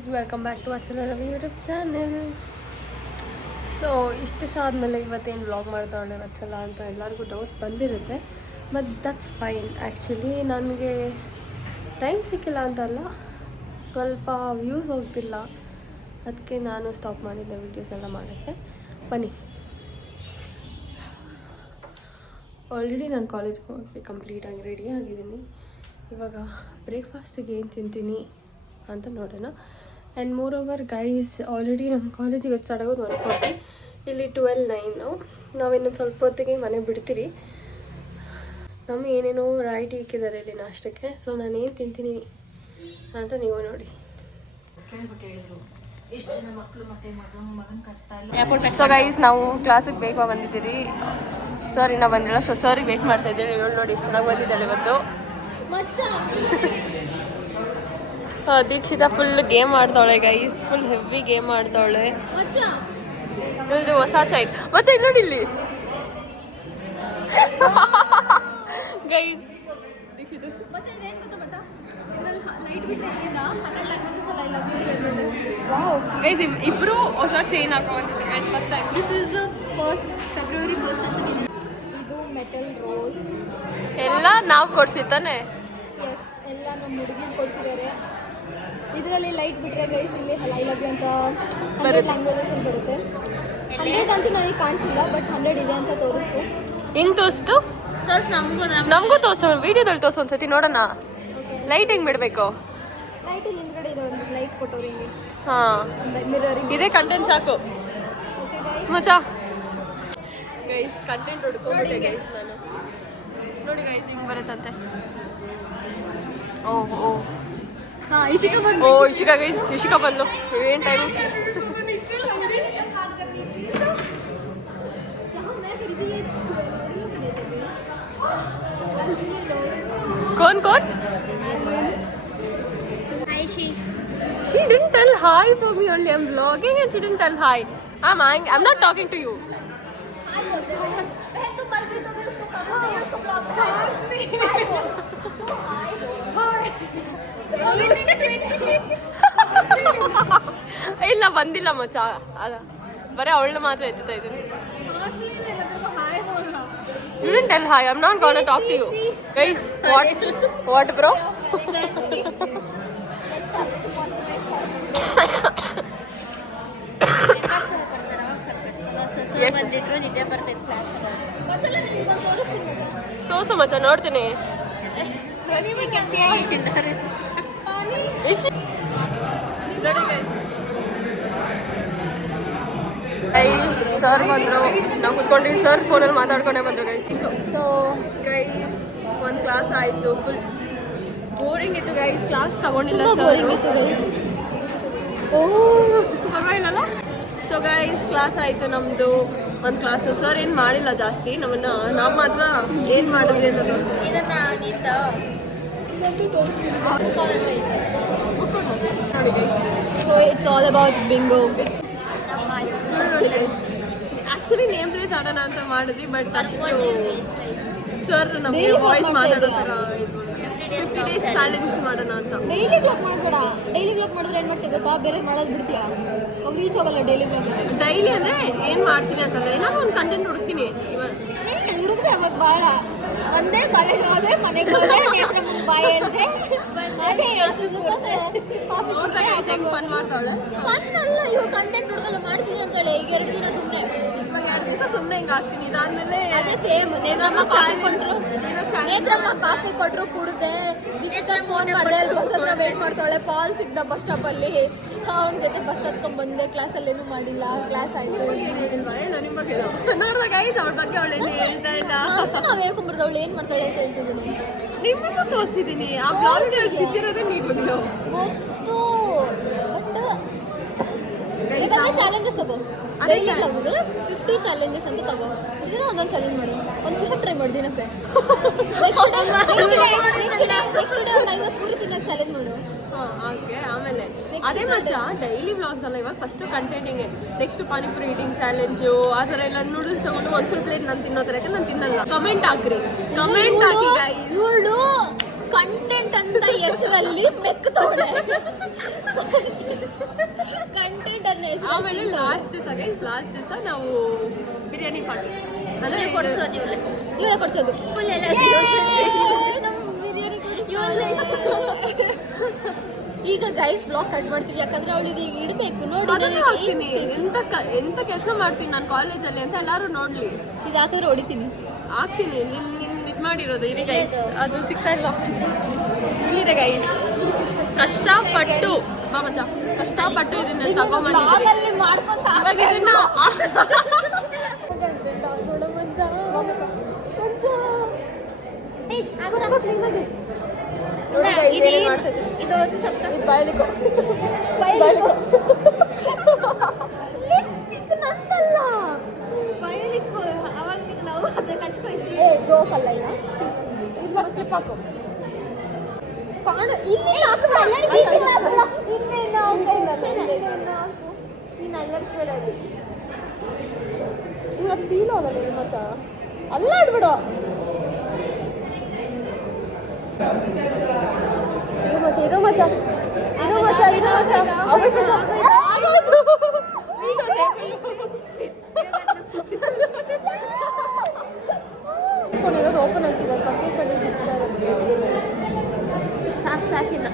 Guys, welcome back to ಅಚಲ Ravi YouTube channel. So ಇಷ್ಟು ಸಹ ಆದಮೇಲೆ ಇವತ್ತೇನು ವ್ಲಾಗ್ ಮಾಡ್ತಾಳೆ ಅಚಲ ಅಂತ ಎಲ್ಲರಿಗೂ ಡೌಟ್ ಬಂದಿರುತ್ತೆ. But that's fine. ಆ್ಯಕ್ಚುಲಿ ನನಗೆ ಟೈಮ್ ಸಿಕ್ಕಿಲ್ಲ ಅಂತಲ್ಲ, ಸ್ವಲ್ಪ ವ್ಯೂಸ್ ಹೋಗ್ತಿಲ್ಲ, ಅದಕ್ಕೆ ನಾನು ಸ್ಟಾಪ್ ಮಾಡಿದ್ದೆ ವೀಡಿಯೋಸ್ ಎಲ್ಲ ಮಾಡೋಕ್ಕೆ. ಬನ್ನಿ, ಆಲ್ರೆಡಿ ನಾನು ಕಾಲೇಜ್ಗೆ ಹೋಗಿ ಕಂಪ್ಲೀಟಾಗಿ ರೆಡಿ ಆಗಿದ್ದೀನಿ. ಇವಾಗ ಬ್ರೇಕ್ಫಾಸ್ಟಿಗೆ ಏನು ತಿಂತೀನಿ ಅಂತ ನೋಡೋಣ. And more over guys, already ನಮ್ಮ ಕಾಲೇಜಿಗೆ ಸ್ಟಾರ್ಟ್ ಆಗೋದು 1:40, ಇಲ್ಲಿ 12:09. ನಾವಿನ್ನೊಂದು ಸ್ವಲ್ಪ ಹೊತ್ತಿಗೆ ಮನೆ ಬಿಡ್ತೀರಿ. ನಮ್ಮ ಏನೇನೋ ವೆರೈಟಿ ಇಕ್ಕಿದ್ದಾರೆ ಇಲ್ಲಿ ನಾಷ್ಟಕ್ಕೆ. ಸೊ ನಾನು ಏನು ತಿಂತೀನಿ ಅಂತ ನೀವು ನೋಡಿ. ಸೊ ಗೈಸ್, ನಾವು ಕ್ಲಾಸಿಗೆ ಬೇಗ ಬಂದಿದ್ದೀರಿ. ಸರ್ ಇನ್ನೂ ಬಂದಿಲ್ಲ. ಸೊ ಸರಿಗೆ ವೇಟ್ ಮಾಡ್ತಾ ಇದ್ದೀವಿ. ಇವಳು ನೋಡಿ ಎಷ್ಟು ಚೆನ್ನಾಗಿ ಬಂದಿದ್ದಾಳೆ ಇವತ್ತು. ದೀಕ್ಷಿತಾ ಫುಲ್ ಗೇಮ್ ಆಡ್ತಾವಳೆ ಗೈಸ್, ಫುಲ್ ಹೆವಿ ಗೇಮ್ ಆಡ್ತಾವಳೆ. ಇದು ಹೊಸ ಚೈನ್ ಮಚ್ಚ, ಇಲ್ಲಿ ನೋಡಿ ಇಲ್ಲಿ ಗೈಸ್. ಗೈಸ್ ಇಬ್ರು ಹೊಸ ಚೈನ್ ಹಾಕೊಂಡಿದ್ದಾರೆ guys, first time. This is the first February 1st ಅಂತ ಇದು ಮೆಟಲ್ ರೋಸ್ ಎಲ್ಲ ನಾವು ಕೊಡ್ಸಿತ್ತಾನೆ. ಎಸ್, ಎಲ್ಲ ನಮ್ಮ ಹುಡುಗಿರು ಕೊಡ್ಸಿದ್ದಾರೆ. ಇದರಲ್ಲಿ ಲೈಟ್ ಬಿಟ್ಟರೆ ಗೈಸ್ ಇಲ್ಲಿ ಐ ಲವ್ ಯು ಅಂತ 100 ಲ್ಯಾಂಗ್ವೇಜಸ್ ಅಲ್ಲಿ ಬರುತ್ತೆ. 100 ಅಂತೂ ನನಗೆ ಕಾಣಿಸಿಲ್ಲ, ಬಟ್ 100 ಇದೆ ಅಂತ ತೋರಿಸ್ತು. ಹೆಂಗೆ ತೋರಿಸ್ತು? ನಮಗೂ ತೋರಿಸೋ, ವಿಡಿಯೋದಲ್ಲಿ ತೋರಿಸೋ ಒಂದ್ಸತಿ ನೋಡೋಣ. ಲೈಟ್ ಹೆಂಗೆ ಬಿಡಬೇಕು? ಲೈಟ್ ಇಲ್ಲಿ ಹಿಂದ್ಗಡೆ ಇದೆ, ಒಂದು ಲೈಟ್ ಕೊಟ್ಟವ್ರು ಇಲ್ಲಿ. ಹಾಂ, ಮಿರರಿಂಗ್ ಇದೇ ಕಂಟೆಂಟ್ ಸಾಕು ಓಕೆ ಗೈಸ್. ಮಚ್ಚಾ ಗೈಸ್, ಕಂಟೆಂಟ್ ಹುಡ್ಕೊಂಡ್ಬಿಟ್ಟೆ ಗೈಸ್ ನಾನು. ನೋಡಿ ಗೈಸ್, ಹಿಂಗೆ ಬರುತ್ತಂತೆ. ಓಹ್ ಓಹ್, ಹಾಂ, ಇಶಿಕಾ ಬಂದು. ಓ ಇಶಿಕಾ ಗೈಸ್, ಇಶಿಕಾ ಬಂದು. ಏನು ಟೈಮಿಂಗ್? कौन कौन? Hi, She didn't tell hi for me only. I'm vlogging and she didn't tell hi. I'm not talking to you. हाय बोलते हो। बहन तुम मर गई तो भी उसको प्रॉब्लम नहीं है, उसको ब्लॉक कर। हाय बोल। हाय बोल। हाय। ಇಲ್ಲ ಬಂದಿಲ್ಲ ಮಚ್ಚ, ಬರೀ ಅವಳನ್ನ ಮಾತ್ರ ಎತ್ತುತ್ತಾ ಇದ್ದೀನಿ. हाय बोल रहा। You didn't tell hi. I'm not gonna talk to you. Guys, what bro? ಬಂದಿದ್ರು ನಿದ್ದೆ ಬರ್ತಿತ್ತು ಕ್ಲಾಸ್ ಅಲ್ಲಿ. ತೋರ್ಸು ಮಚ್ಚ, ನೋಡ್ತೀನಿ. ಸರ್ ಬಂದರು, ನಾವು ಕುತ್ಕೊಂಡು ಸರ್ ಫೋನಲ್ಲಿ ಮಾತಾಡ್ಕೊಂಡೇ ಬಂದರು ಗೈಸ್. ಸೊ ಗೈಸ್, ಒಂದು ಕ್ಲಾಸ್ ಆಯಿತು. ಫುಲ್ ಬೋರಿಂಗ್ ಇತ್ತು ಗೈಸ್, ಕ್ಲಾಸ್ ತಗೊಂಡಿಲ್ಲ ತುಂಬಾ ಬೋರಿಂಗ್ ಇತ್ತು ಗೈಸ್. ಪರವಾಗಿಲ್ಲಲ್ಲ. ಸೊ ಗೈಸ್, ಕ್ಲಾಸ್ ಆಯಿತು ನಮ್ಮದು ಒಂದು ಕ್ಲಾಸು. ಸರ್ ಏನು ಮಾಡಿಲ್ಲ ಜಾಸ್ತಿ ನಮ್ಮನ್ನು, ನಾವು ಮಾತ್ರ ಏನು ಮಾಡಿದ್ರಿ ಅಂತ ತೋರಿಸ್ತೀವಿ. ನೋಡಿ guys. So it's all about bingo. ನೋಡಿ ಗೈಸ್, ಆ್ಯಕ್ಚುಲಿ ನೇಮ್ ಪ್ಲೇಸ್ ಆಡೋಣ ಅಂತ ಮಾಡಿದ್ವಿ, ಬಟ್ ಅಷ್ಟು ಸರ್ ನಮಗೆ ವಾಯ್ಸ್ ಮಾತಾಡೋ ಥರ 50 days ಚಾಲೆಂಜ್ ಮಾಡೋಣ ಅಂತ. ಡೈಲಿ ಬ್ಲಾಗ್ ಮಾಡಬೇಡ. ಡೈಲಿ ಬ್ಲಾಗ್ ಮಾಡಿದ್ರೆ ಏನು ಮಾಡ್ತೀವಿ ಗೊತ್ತಾ, ಬೇರೆ ಮಾಡೋದು ಬಿಡ್ತೀಯಾ, ಅವ್ರು ರೀಚ್ ಹೋಗಲ್ಲ ಡೈಲಿ ಬ್ಲಾಗ್. ಡೈಲಿ ಅಂದರೆ ಏನು ಮಾಡ್ತೀನಿ ಅಂತಂದರೆ, ನಾನು ಒಂದು ಕಂಟೆಂಟ್ ಹುಡುಕ್ತೀನಿ. ಇವಾಗ ಹುಡುಗದೆ ಅವಾಗ ಭಾಳ ಒಂದೇ ಕಾಲೇಜ್ ಹೋದೆ, ಮನೆಗೆ ಹೋದೆ, ನೇತ್ರ ಮುಂದೆ ಬಾಯಿ ಹೇಳ್ದೆ, ಅದೇ ಕಾಫಿ ಫನ್ ಮಾಡ್ತಾವಳೆ. ಫನ್ ಅಲ್ಲ, ಇವ್ರು ಕಂಟೆಂಟ್ ಹುಡುಗಲ್ಲ ಮಾಡ್ತೀನಿ ಅಂತೇಳಿ. ಈಗ 2 ದಿನ ಸುಮ್ಮನೆ, ಇವಾಗ 2 ದಿವಸ ಸುಮ್ಮನೆ ಹಿಂಗೆ ಆಗ್ತೀನಿ. ಇದಾದ್ಮೇಲೆ ಅದೇ ಸೇಮ್. ನೇತ್ರಮ್ಮ ಕಾಫಿ ಕೊಟ್ಟರು ಕುಡ್ದೆ. ದೀಕ್ಷಿತಾ ಫೋನ್ ಮಾಡಿದೆ, ಅಲ್ಲಿ ಬಸ್ ಹತ್ರ ವೇಟ್ ಮಾಡ್ತಾಳೆ. ಪಾಲ್ ಸಿಗ್ದ ಬಸ್ ಸ್ಟಾಪಲ್ಲಿ, ಅವನ ಜೊತೆ ಬಸ್ ಹತ್ಕೊಂಡ್ ಬಂದೆ. ಕ್ಲಾಸಲ್ಲಿ ಏನೂ ಮಾಡಿಲ್ಲ, ಕ್ಲಾಸ್ ಆಯಿತು. ನಿಮ್ಮ ಬಗ್ಗೆ ನೋಡಿದಾಗ ಆಯ್ತು ಅವ್ರ ಬಗ್ಗೆ ಅವಳು ಹೇಳ್ತಾ ಇಲ್ಲ. ನಾವು ಹೇಳ್ಕೊಂಡ್ಬರ್ದು ಅವಳು ಏನು ಮಾಡ್ತಾಳೆ ಅಂತ ಹೇಳ್ತಿದ್ದೀನಿ. ನಿಮ್ಮನ್ನು ತೋರಿಸಿದ್ದೀನಿ, ಆ ಬ್ಲಾಗ್ ಬಿದ್ದಿರೋದೇ ನೀವು ಗೊತ್ತು. ಬಟ್ ಚಾಲೆಂಜಸ್ ತಗೋ. ಡೈಲಿ ಬ್ಲಾಗ್ 50 ಚಾಲೆಂಜಸ್ ಅಂತ ತಗೋ. ಇದನ್ನ ಒಂದೊಂದು ಚಾಲೆಂಜ್ ಮಾಡು. ಒಂದು ಪುಷಪ್ ಟ್ರೈ ಮಾಡಿ ದಿನಕ್ಕೆ. ನೆಕ್ಸ್ಟ್ ಡೇ ಒಂದು 50 ಪೂರಿ ತಿನ್ನೋಕೆ ಚಾಲೆಂಜ್ ಮಾಡು. ಓಕೆ, ಆಮೇಲೆ ಅದೇ ಮಚ್ಚ ಡೈಲಿ ವ್ಲಾಗ್ಸ್ ಅಲ್ಲ. ಇವಾಗ ಫಸ್ಟು ಕಂಟೆಂಟಿಂಗೆ, ನೆಕ್ಸ್ಟ್ ಪಾನಿಪುರಿ ಈಟಿಂಗ್ ಚಾಲೆಂಜು, ಆ ಥರ ಎಲ್ಲ ನೂಡಲ್ಸ್ ತಗೊಂಡು ಒಂದು ಫುಲ್ ಪ್ಲೇಟ್ ನಾನು ತಿನ್ನೋ ಥರ ಐತೆ. ನಾನು ತಿನ್ನಲ್ಲ. ಕಮೆಂಟ್ ಹಾಕ್ರಿ, ಕಮೆಂಟ್ ಹಾಕಿ ಗೈಸ್. ಇವಳು ಕಂಟೆಂಟ್ ಅಂತ ಹೆಸರಲ್ಲಿ ಮೆಕ್ತವಳೆ. ಕಂಟೆಂಟ್ ಅನ್ನೋ ಹೆಸರು. ಆಮೇಲೆ ಲಾಸ್ಟ್ ದಿವಸ ನಾವು ಬಿರಿಯಾನಿ ಪಾರ್ಟಿ ಅಂದರೆ ಕೊಡಿಸೋದು ಇವಳೆ ಕೊಡ್ಸೋದು. ಈಗ ಗೈಸ್ ಬ್ಲಾಗ್ ಕಟ್ ಮಾಡ್ತೀವಿ ಯಾಕಂದ್ರೆ ಅವಳಿಗೆ ಈಗ ಇಡಬೇಕು ನೋಡಿ. ಎಂತ ಕೆಲಸ ಮಾಡ್ತೀನಿ ನಾನು ಕಾಲೇಜಲ್ಲಿ ಅಂತ ಎಲ್ಲರೂ ನೋಡ್ಲಿ. ಇದು ಹಾಕಿದ್ರೆ ಹೊಡಿತೀನಿ. ಆಗ್ತೀನಿ ನಿನ್ನ ಇದು ಮಾಡಿರೋದು ಇರಿ ಗೈಸ್. ಅದು ಸಿಗ್ತಾ ಇಲ್ಲ. ಇಲ್ಲಿದೆ ಗೈಸ್. ಕಷ್ಟಪಟ್ಟು ಕಷ್ಟಪಟ್ಟು ಇದನ್ನ ತಗೊಂಡ್ಬಂದಿದ್ದೀನಿ. ಲಿಪ್ಸ್ಟಿಕ್ ನಂದಲ್ಲ, ಜೋಕ್ ಅಲ್ಲ. ಈಗ ಫಸ್ಟ್ ಕ್ಲಿಪ್ ಹಾಕು. ಇಲ್ಲಿ ಇವತ್ತು ಫೀಲ್ ಆಗಲ್ಲ ಮಚ್ಚ. ಅಲ್ಲ ಇಡ್ಬಿಡ. ಇರೋ ಮಚ್ಚ ಇರೋದು ಓಪನ್ ಆಗ್ತಿದೆ. ಕಡ್ಡಿ ಇಷ್ಟ ಇರೋದಕ್ಕೆ ಸಾಕಿಲ್ಲ.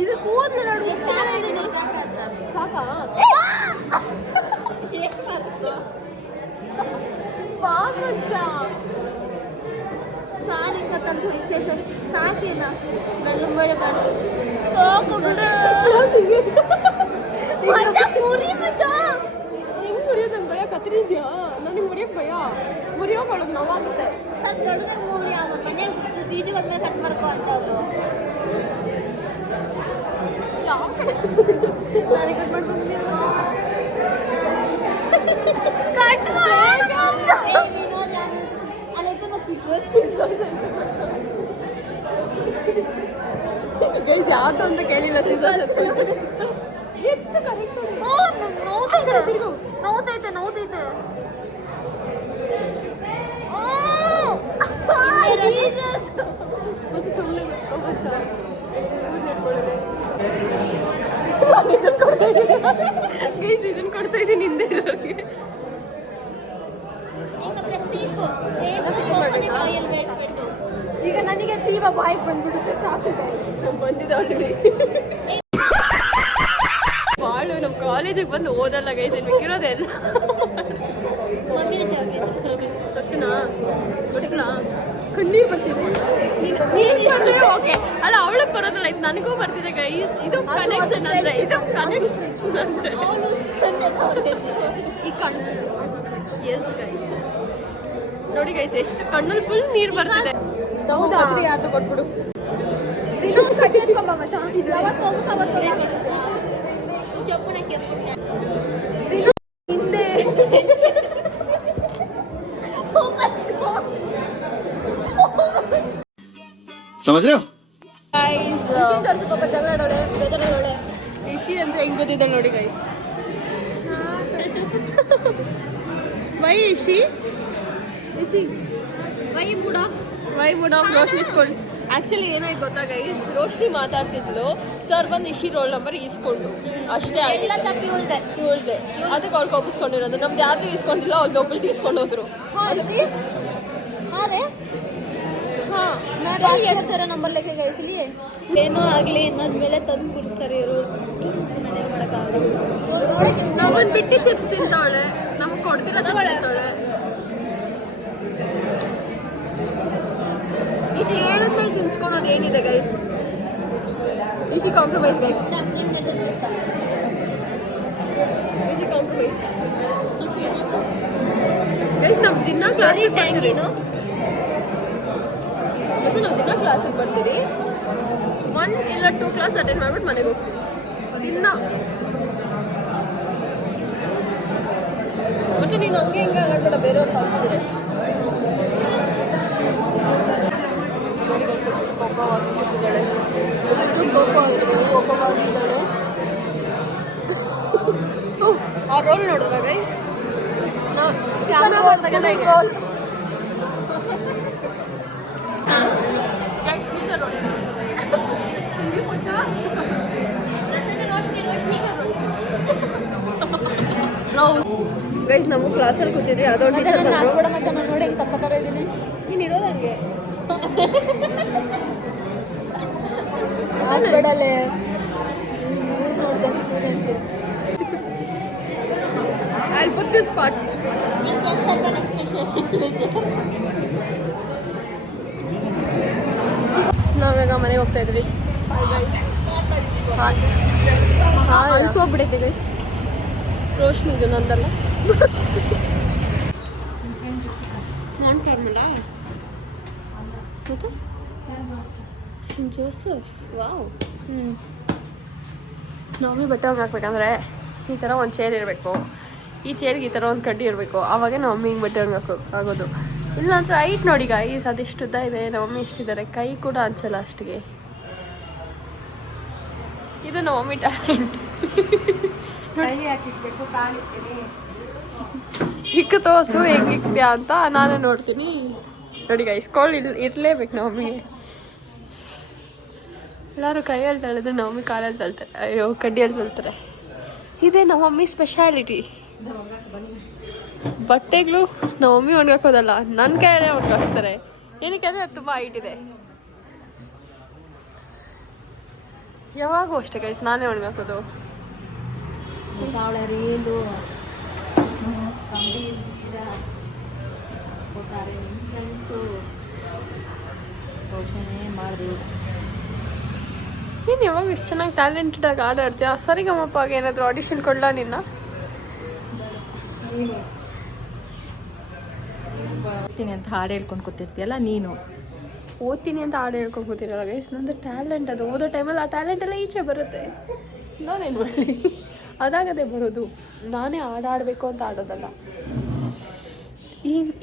ಇದು ಕೂದಲು ನೋಡು. ಸಾಕಾ ಸಾನಿಕ ತಂದು ಇಚ್ಛೆ ಸಾಕಿನ ನನ್ನ ಮಳೆ ಬಂದು ಮುರಿ ಮಜ. ಹೆಂಗ್ ಮುರಿಯೋದು? ನಂಗೆ ಭಯ. ಕತ್ರಿ ಇದೆಯಾ? ನನಗೆ ಮುರಿಯೋಕೆ ಭಯ. ಮುರಿಯೋಕೆ ಮಾಡೋದು ನೋವಾಗುತ್ತೆ. ಸ್ವಲ್ಪ ದೊಡ್ಡದಾಗಿ ಮೂಡಿ ಮನೆಯಾಗ ಬೀಜ ಆದ್ಮೇಲೆ ಕಟ್ ಮಾಡ್ಕೊ ಅಂತ ಅವರು ಯಾವ ಕಡೆ ನಾನು ಕಟ್ ಮಾಡ್ಕೊಂಡು ಗೈಸ್ ಯಾವ್ದು ಅಂತ ಕೇಳಿಲ್ಲ. ಸೀಸನ್ ಎಷ್ಟು ಕರೆಕ್ಟ್ ನೋತೈತೆ ಮತ್ತೆ ಸುಮ್ಮನೆ ಗೈಸ್ ಇದನ್ನು ಕೊಡ್ತಾ ಇದ್ದೀನಿ ಹಿಂದೆ ಇರೋರಿಗೆ. ಈಗ ನನಗೆ ಜೀವ ಬಾಯಿಗೆ ಬಂದ್ಬಿಡುತ್ತೆ. ಸಾಕು ಗೈಸ್, ಬಂದಿದೆ ಆಲ್ರೆಡಿ. ಬಾಳು ನಮ್ಮ ಕಾಲೇಜಿಗೆ ಬಂದು ಓದಲ್ಲ ಗೈಸ್. ಇಲ್ಲಿ ಮಿಕ್ಕಿರೋದೆಲ್ಲ ಅಷ್ಟನಾ ಕಣ್ಣೀರು ಬರ್ತಿದೆ. ನೀನು ಓಕೆ ಅಲ್ಲ, ಅವಳಿಗೆ ಬರೋದಿಲ್ಲ. ಇದು ನನಗೂ ಬರ್ತಿದೆ ಗೈಸ್. ಇದು ಕನೆಕ್ಷನ್ ಅಂದರೆ ಈಗ ಕಾಣಿಸ್ತಿದೆ. ಎಸ್ ಗೈಸ್ ನೋಡಿ ಗೈಸ್, ಎಷ್ಟು ಕಣ್ಣಲ್ಲಿ ಫುಲ್ ನೀರು ಬರ್ತಿದೆ. ಹೌದಾ? ಯಾರು ಕೊಟ್ಬಿಡು. ಹಿಂದೆ समझ रहे हो? ಇಶಿ ಅಂತ ಹೆಂಗ್ ಗೊತ್ತಿದೆ ನೋಡಿ guys. Why Ishi why mood off Roshni school. Actually ಏನಾಯ್ತು ಗೊತ್ತಾ ಗೈಸ್, ರೋಶ್ನಿ ಮಾತಾಡ್ತಿದ್ಲು, ಸರ್ ಬಂದು ಇಶಿ ರೋಲ್ ನಂಬರ್ ಈಸ್ಕೊಂಡು ಅಷ್ಟೇ ಆಗಿಲ್ಲ. ಇವಳ್ದೆ ಅದಕ್ಕೆ ಅವ್ಳು ಕೋಪಿಸ್ಕೊಂಡಿರೋದು. ನಮ್ದು ಯಾರ್ದು ಈಸ್ಕೊಂಡಿಲ್ಲ, ಅವ್ಳು ಒಬ್ಬಳು ಈಸ್ಕೊಂಡು ಹೋದ್ರು. ನಂಬರ್ ಲೆಕ್ಕ ಗೈಸಲಿ ಏನೋ ಆಗಲಿ ಅನ್ನೋದ್ಮೇಲೆ ತಂದು ಕುಡಿಸ್ತಾರೆ ಇವರು. ನಾನೇನು ಮಾಡೋಕ್ಕಾಗಲ್ಲ. ನಮ್ಮನ್ನು ಬಿಟ್ಟು ಚಿಪ್ಸ್ ತಿಂತಾವಳೆ, ನಮಗೆ ಕೊಡ್ತಿಲ್ಲ ಚಿಪ್ಸ್ ತಿಂತಾವಳೆ. ಇಶಿ ಹೇಳಿದ್ಮೇಲೆ ತಿನ್ಸ್ಕೊಳೋದು ಏನಿದೆ guys. Is she compromise guys. Is she compromise guys. ನಾವು ದಿನ ಕ್ಲಾಸಿಗೆ ಬರ್ತೀವಿ. ನಾವು ದಿನ ಕ್ಲಾಸಿಗೆ ಬರ್ತೀವಿ. 1 ಇಲ್ಲ 2 ಕ್ಲಾಸ್ ಅಟೆಂಡ್ ಮಾಡ್ಬಿಟ್ಟು ಮನೆಗೆ ಹೋಗ್ತೀವಿ ದಿನ. ಮತ್ತೆ ನೀನು ಹಂಗೆ ಹಿಂಗೆ ಆಗಬೇಡ, ಬೇರೆಯವ್ರು ಕಳಿಸ್ತೀರಿ. ರೋಲ್ ನೋಡಿದ್ರ ಗೈಸ್ ಕ್ಯಾಮ್ರಾ ಬಂದಾಗ ಹೇಗೆ ಗೈಸ್ ನಮ್ಮ ಕ್ಲಾಸಲ್ಲಿ ಕೂತಿದ್ರಿ ಅದೊಂದು ಟೀಚರ್ ಬಂದರು ಕೂಡ ಮಚ್ಚ ನಾನು ನೋಡಿ ಹೆಂಗೆ ತಕ್ಕೋತಾರ ಇದ್ದೀನಿ ನೀನು ಇರೋದು ಹಂಗೆ ಬಿಡಲೆ I'll put this part. ನಾವೀಗ ಮನೆಗೆ ಹೋಗ್ತಾ ಇದ್ವಿ ಅನ್ಸೋಗ್ಬಿಡೈತೆ ಗೈಸ್ ರೋಶ್ನಿ ಇದು ನಂದಲ್ಲ ನಾನು ಕಾರ್ಮಲ್ಲ ಮತ್ತು ಸೆಂಟ್ ಜೋಸೆಫ್ ವಾವ್ ನಾವು ಬಟ್ಟೆ ಹಾಕ್ಬೇಕಂದ್ರೆ ಈ ಥರ ಒಂದು ಚೇರ್ ಇರಬೇಕು ಈ ಚೇರ್ಗೆ ಈ ಥರ ಒಂದು ಕಡ್ಡಿ ಇರಬೇಕು ಆವಾಗ ನಮ್ಮ ಮಮ್ಮಿ ಹಿಂಗೆ ಬಟ್ಟೆ ಆಗೋದು ಇಲ್ಲಾಂದ್ರೆ ಹೈಟ್ ನೋಡಿ ಗೈಸ್ ಅದೆಷ್ಟು ಉದ್ದ ಇದೆ ನಮ್ಮ ಮಮ್ಮಿ ಎಷ್ಟಿದ್ದಾರೆ ಕೈ ಕೂಡ ಹಂಚಲ್ಲ ಅಷ್ಟಿಗೆ ಇದು ನಮ್ಮ ಮಮ್ಮಿ ಟ್ಯಾಲೆಂಟ್ ಹಿಕ್ಕ ತೋಸು ಹೆಂಗೆ ಇಕ್ತೀಯಾ ಅಂತ ನಾನು ನೋಡ್ತೀನಿ ನೋಡಿ ಗೈಸ್ ಕೋಲ್ ಇರಲೇಬೇಕು ನಮ್ಮ ಮಮ್ಮಿಗೆ ಎಲ್ಲರೂ ಕೈಯಲ್ಲಿ ತಳೆದ್ರೆ ನಮ್ಮ ಮಮ್ಮಿ ಕಾಲಲ್ಲಿ ತಳ್ತಾರೆ ಅಯ್ಯೋ ಕಡ್ಡಿಯಲ್ಲಿ ತಳ್ತಾರೆ ಇದೇ ನಮ್ಮ ಮಮ್ಮಿ ಸ್ಪೆಷಾಲಿಟಿ ಬಟ್ಟೆಗಳು ನಮ್ಮ ಮಮ್ಮಿ ಒಣಗಾಕೋದಲ್ಲ ನನ್ನ ಕೈಯಲ್ಲೇ ಒಣಗಾಕ್ಸ್ತಾರೆ ಏನಕ್ಕೆ ಅಂದರೆ ಅದು ತುಂಬ ಹೈಟ್ ಇದೆ ಯಾವಾಗೂ ಅಷ್ಟೇ ಗೈಸ್ ನಾನೇ ಒಣಗಾಕೋದು ನೀನು ಯಾವಾಗ ಇಷ್ಟು ಚೆನ್ನಾಗಿ ಟ್ಯಾಲೆಂಟೆಡಾಗಿ ಆಟಾಡ್ತೀಯ ಸರಿಗಮ್ಮಪ್ಪಾಗ ಏನಾದರೂ ಆಡಿಷನ್ ಕೊಡ್ಲಾ ನಿನ್ನ ಓದ್ತೀನಿ ಅಂತ ಹಾಡು ಹೇಳ್ಕೊಂಡು ಕೂತಿರ್ತೀಯಲ್ಲ ನೀನು ಓದ್ತೀನಿ ಅಂತ ಹಾಡು ಹೇಳ್ಕೊಂಡು ಕೂತಿರಲ್ಲ ಗೈಸ್ ನಂದು ಟ್ಯಾಲೆಂಟ್ ಅದು ಓದೋ ಟೈಮಲ್ಲಿ ಆ ಟ್ಯಾಲೆಂಟ್ ಎಲ್ಲ ಈಚೆ ಬರುತ್ತೆ ನಾನೇನು ಮಾಡಿ ಅದಾಗದೆ ಬರೋದು ನಾನೇ ಹಾಡಾಡಬೇಕು ಅಂತ ಆಡೋದಲ್ಲ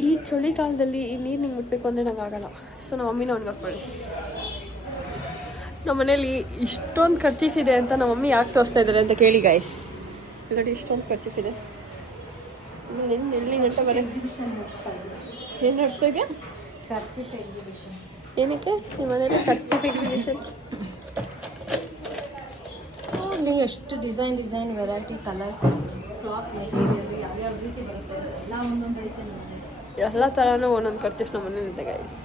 ಈ ಚಳಿಗಾಲದಲ್ಲಿ ಈ ನೀರು ನಿಂಗೆ ಮುಟ್ಬೇಕು ಅಂದರೆ ನಂಗೆ ಆಗಲ್ಲ ಸೊ ನಮ್ಮ ಮಮ್ಮಿನ ಒಣಗಾಕ್ಕೊಳ್ಳಿ ನಮ್ಮ ಮನೇಲಿ ಇಷ್ಟೊಂದು ಖರ್ಚೀಫ್ ಇದೆ ಅಂತ ನಮ್ಮ ಮಮ್ಮಿ ಯಾಕೆ ತೋರಿಸ್ತಾ ಇದ್ದಾರೆ ಅಂತ ಕೇಳಿ ಗೈಸ್ ಎಲ್ಲಡಿ ಇಷ್ಟೊಂದು ಖರ್ಚೀಫ್ ಇದೆ ಎಲ್ಲಿ ಗಂಟೆ ಬರೀ ಏನು ನಡೆಸ್ತಾ ಇದೆಯಾ ಖರ್ಚಿಪ್ ಎಕ್ಸಿಬಿಷನ್ ಏನಕ್ಕೆ ನಿಮ್ಮ ಮನೇಲಿ ಖರ್ಚಿಪ್ ಎಕ್ಸಿಬಿಷನ್ ಅಲ್ಲಿ ಎಷ್ಟು design variety colours cloth material ಯಾವ್ಯಾವ ರೀತಿ ಬರುತ್ತೆ ಎಲ್ಲ ಒಂದೊಂದು ಐತೆ ಎಲ್ಲ ಥರನೂ ಒಂದೊಂದು ಖರ್ಚಿಫ್ ನಮ್ಮ ಮನೇಲಿದೆ ಗೈಸ್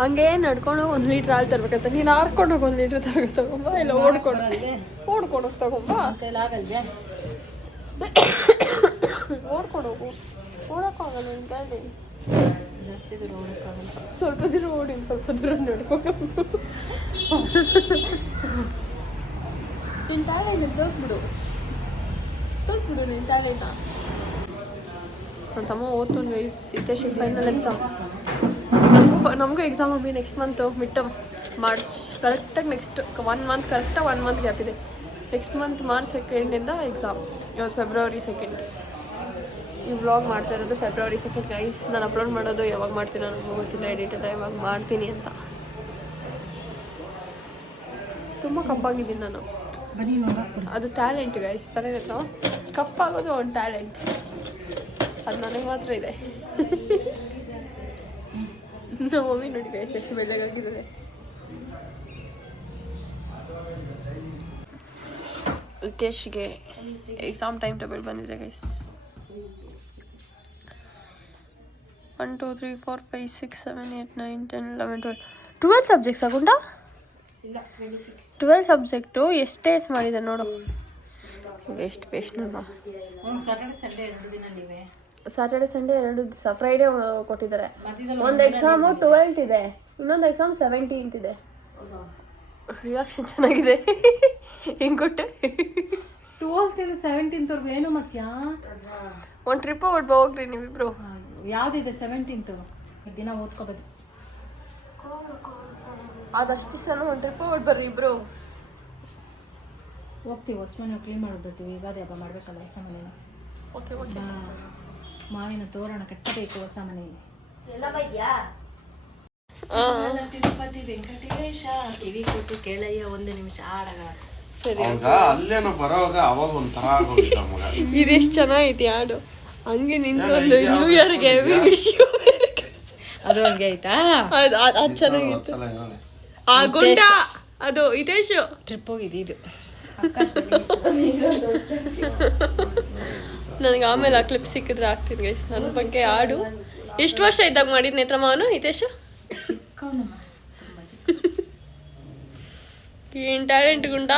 ಹಂಗೆ ನಡ್ಕೊಂಡು 1 ಲೀಟ್ರ್ ಹಾಲು ತರ್ಬೇಕಂತ ನೀನು ಹಾರ್ಕೊಂಡು ಹೋಗಿ 1 ಲೀಟ್ರ್ ತಗೊಂಬ ಇಲ್ಲ ಓಡ್ಕೊಂಡು ಹೋಗಿ ತಗೊಂಬ ಕೈಲಾಗಲ್ವೇ ಓಡ್ಕೊಂಡು ಹೋಗು ಓಡೋಕ್ಕಾಗಲ್ಲ ನಿನ್ನ ಕೈಲಿ ಜಾಸ್ತಿ ದೂರ ಓಡೋಕ್ಕಾಗಲ್ಲ ಸ್ವಲ್ಪ ದೂರ ಓಡಿ ಸ್ವಲ್ಪ ದೂರ ನಡ್ಕೊಂಡು ನಿನ್ನ ಟ್ಯಾಲೆಂಟ್ ತೋರಿಸ್ಬಿಡು ನಿನ್ನ ಟ್ಯಾಲೆಂಟ ನನ್ನ ತಮ್ಮ ಓದ್ತುನ್ ಗೈಸ್ ಸಿದ್ದೇಶಿ ಫೈನಲ್ ಎಕ್ಸಾಮ್ ನಮಗೂ ಎಕ್ಸಾಮ್ ಹೋಗಿ ನೆಕ್ಸ್ಟ್ ಮಂತು ಮಿಡ್ ಮಾರ್ಚ್ ಕರೆಕ್ಟಾಗಿ ನೆಕ್ಸ್ಟ್ 1 ಮಂತ್ ಕರೆಕ್ಟಾಗಿ 1 ಮಂತ್ ಗ್ಯಾಪ್ ಇದೆ ನೆಕ್ಸ್ಟ್ ಮಂತ್ ಮಾರ್ಚ್ 2 ಎಕ್ಸಾಮ್ ಇವತ್ತು ಫೆಬ್ರವರಿ 2 ಈ ವ್ಲಾಗ್ ಮಾಡ್ತಾ ಇರೋದು ಫೆಬ್ರವರಿ 2 ಗೈಸ್ ನಾನು ಅಪ್ಲೋಡ್ ಮಾಡೋದು ಯಾವಾಗ ಮಾಡ್ತೀನಿ ನನಗೆ ಗೊತ್ತಿಲ್ಲ ಎಡಿಟ್ ಅದ ಯಾವಾಗ ಮಾಡ್ತೀನಿ ಅಂತ ತುಂಬ ಕಪ್ಪಾಗಿದ್ದೀನಿ ನಾನು ಬನ್ನಿ ಅದು ಟ್ಯಾಲೆಂಟ್ ಗೈಸ್ ತಲೆ ಕಪ್ಪಾಗೋದು ಒಂದು ಟ್ಯಾಲೆಂಟ್ ಅದು ನನಗೆ ಮಾತ್ರ ಇದೆ ನಮ್ಮ ಮಮ್ಮಿ ನೋಡಿ ಗೈಸ್ ಎಷ್ಟು ಬೆಳ್ಳಗಾಗಿದ್ದಾರೆ ರಿತೇಶ್ಗೆ ಎಕ್ಸಾಮ್ ಟೈಮ್ ಟೇಬಲ್ ಬಂದಿದೆ ಗೈಸ್ 1 2 3 4 5 6 7 8 9 10 11 12 ಸಬ್ಜೆಕ್ಟ್ಸ್ ಆಗುಂಟಾ 12 ಸಬ್ಜೆಕ್ಟು ಎಷ್ಟು ಡೇಸ್ ಮಾಡಿದೆ ನೋಡು ವೇಸ್ಟ್ ನನ್ನ ಸ್ಯಾಟರ್ಡೆ ಸಂಡೇ 2 ದಿವಸ ಫ್ರೈಡೇ ಕೊಟ್ಟಿದ್ದಾರೆ ಒಂದು ಎಕ್ಸಾಮು 12th ಇದೆ ಇನ್ನೊಂದು ಎಕ್ಸಾಮ್ 17th ಇದೆ ರಿಯಾಕ್ಷನ್ ಚೆನ್ನಾಗಿದೆ ಹೆಂಗೆ ಕೊಟ್ಟೆ 12th 17th ಏನು ಮಾಡ್ತೀಯಾ ಒಂದು ಟ್ರಿಪ್ ಹೋಗ್ರಿ ನೀವಿಬ್ರು ಯಾವುದಿದೆ 17th ದಿನ ಓದ್ಕೋಬೋದು ಅದಷ್ಟು ಸಲ ಒಂದು ಟ್ರಿಪ್ ಬರ್ರಿ ಇಬ್ರು ಹೋಗ್ತೀವಿ ಹೊಸಮನೆ ಕ್ಲೀನ್ ಮಾಡಿಬಿಡ್ತೀವಿ ಯುಗಾದಿ ಹಬ್ಬ ಮಾಡಬೇಕಲ್ಲ ಹೊಸ ಮನೇನ ಓಕೆ ಮಾವಿನ ತೋರಣ ಕಟ್ಟಬೇಕು ಹೊಸ ಮನೆಯಲ್ಲಿ ತಿರುಪತಿ ವೆಂಕಟೇಶ ಕಿವಿ ಕೊಟ್ಟು ಕೇಳಯ್ಯ 1 ನಿಮಿಷ ಆಡಗ ಸರಿ ಅವಾಗ ಅಲ್ಲೇನೋ ಬರೋವಾಗ ಅವಾಗ ಒಂಥರ ಆಗೋಗಿದ್ದ ಮಗ. ಇದೆಷ್ಟು ಚೆನ್ನಾಗೈತಿ ಹಾಡು. ಹಂಗೆ ನಿಂತ್ಕೊಂಡು ನ್ಯೂ ಇಯರ್ಗೆ ವಿಶ್ ಯು. ಅದು ಹಂಗೆ ಆಯ್ತಾ? ಅದು ಚೆನ್ನಾಗಿತ್ತು. ಒಂದ್ಸಲ ನೋಡಿ. ಆ ಗುಂಡ ಅದು ಹಿತೇಶು ಟ್ರಿಪ್ ಹೋಗಿದೆ ಇದು. ನನಗೆ ಆಮೇಲೆ ಆ ಕ್ಲಿಪ್ ಸಿಕ್ಕಿದ್ರೆ ಆಗ್ತೀನಿ ಗೈಸ್. ನನ್ನ ಬಗ್ಗೆ ಹಾಡು ಎಷ್ಟು ವರ್ಷ ಇದ್ದಾಗ ಮಾಡಿದ್ ನೇತ್ರಮ್ಮವನು ಹಿತೇಶು? ಏನ್ ಟ್ಯಾಲೆಂಟ್ ಗುಂಡ.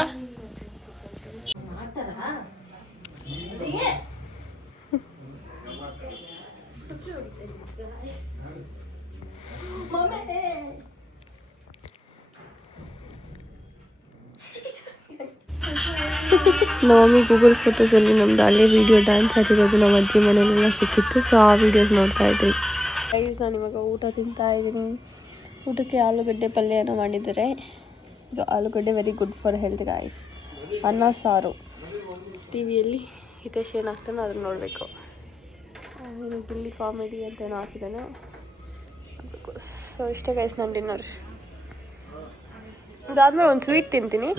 ನಮ್ಮಮ್ಮಿ ಗೂಗಲ್ ಫೋಟೋಸಲ್ಲಿ ನಮ್ದು ಹಳೆ ವೀಡಿಯೋ ಡ್ಯಾನ್ಸ್ ಆಡಿರೋದು ನಮ್ಮ ಅಜ್ಜಿ ಮನೇಲೆಲ್ಲ ಸಿಕ್ಕಿತ್ತು. ಸೊ ಆ ವೀಡಿಯೋಸ್ ನೋಡ್ತಾ ಇದ್ರಿ ಗೈಸ್. ನಾನು ಇವಾಗ ಊಟ ತಿಂತಾ ಇದ್ದೀನಿ. ಊಟಕ್ಕೆ ಆಲೂಗಡ್ಡೆ ಪಲ್ಯನ ಮಾಡಿದ್ದಾರೆ. ಇದು ಆಲೂಗಡ್ಡೆ very good for health guys. ಅನ್ನ ಸಾರು. ಟಿ ವಿಯಲ್ಲಿ ಹಿತೇಶ್ ಏನು ಹಾಕ್ತಾನೋ ಅದನ್ನು ನೋಡಬೇಕು. ಏನು ಗಿಲ್ಲಿ ಕಾಮಿಡಿ ಅಂತ ಏನೋ ಹಾಕಿದ್ದಾನೆ. ಸೊ ಇಷ್ಟೇ ಗೈಸ್ ನನ್ನ ಡಿನ್ನರ್. ಇದಾದ್ಮೇಲೆ ಒಂದು ಸ್ವೀಟ್ ತಿಂತೀನಿ.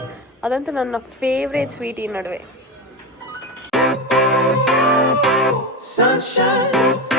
ಅದಂತೂ ನನ್ನ ಫೇವ್ರೇಟ್ ಸ್ವೀಟ್ ಈ ನಡುವೆ. Sunshine.